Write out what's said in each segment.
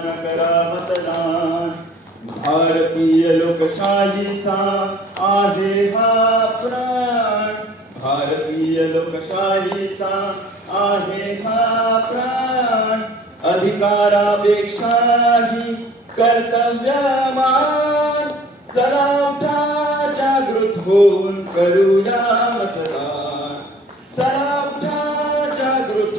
मतदान करा मतदान. भारतीय लोकशाहीचा आहे हा प्राण. भारतीय लोकशाहीचा आहे हा प्राण. अधिकारापेक्षाही कर्तव्यमान. चला उठा जागृत होऊन करूया मतदान.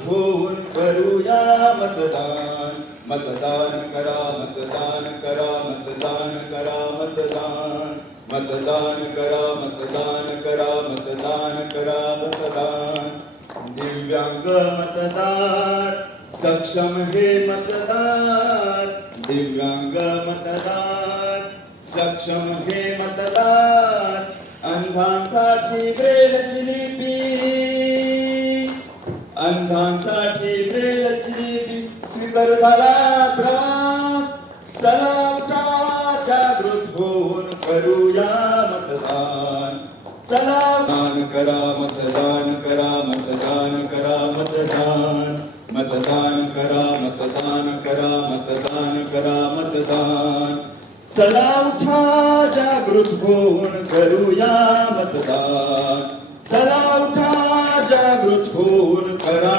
होऊन करूया मतदान. मतदान करा मतदान करा मतदान करा मतदान. मतदान करा मतदान करा मतदान करा मतदान. दिव्यांग मतदार सक्षम हे मतदार. दिव्यांग मतदार सक्षम हे मतदार. अंधांसाठी ब्रेलची अंधांसाठी ब्रेलची लिपी स्वीकार झाला प्रवास चला उठा जागृत होऊन करूया मतदान. चला मतदान करा मतदान करा मतदान करा मतदान. मतदान करा मतदान करा मतदान करा मतदान. चला उठा जागृत होऊन करूया मतदान. जागृत होऊन करा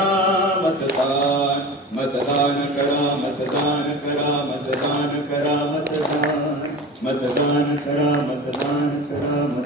मतदान मतदान करा मतदान करा मतदान करा मतदान मतदान करा मतदान करा